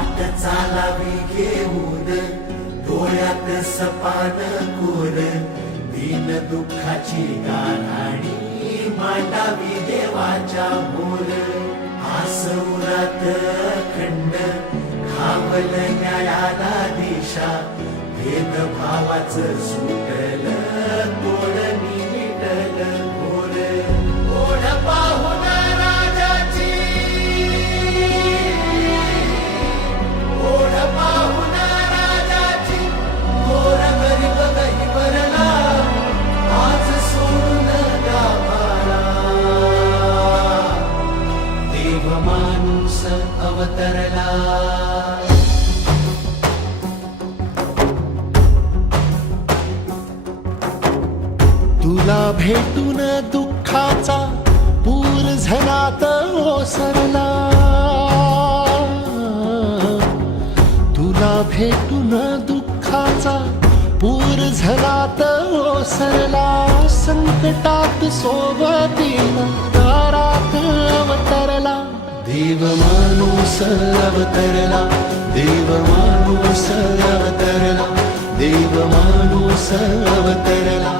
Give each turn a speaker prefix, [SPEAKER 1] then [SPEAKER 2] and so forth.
[SPEAKER 1] वाट चालावी घेऊन डोळ्यात सपान कोर दिन दुःखाची गाराणी मांडावी देवाच्या मोर. आसुरात खंड खावल न्यायाला दिशा भेदभावाचं सुटल माणूस अवतरला.
[SPEAKER 2] तुला भेटून दुःखाचा पूर झनात ओसरला हो तुला भेटून दुःखाचा पूर झनात ओसरला हो संकटात सोबतीला दारात देव माणूस अवतरला देव माणूस अवतरला देव माणूस अवतरला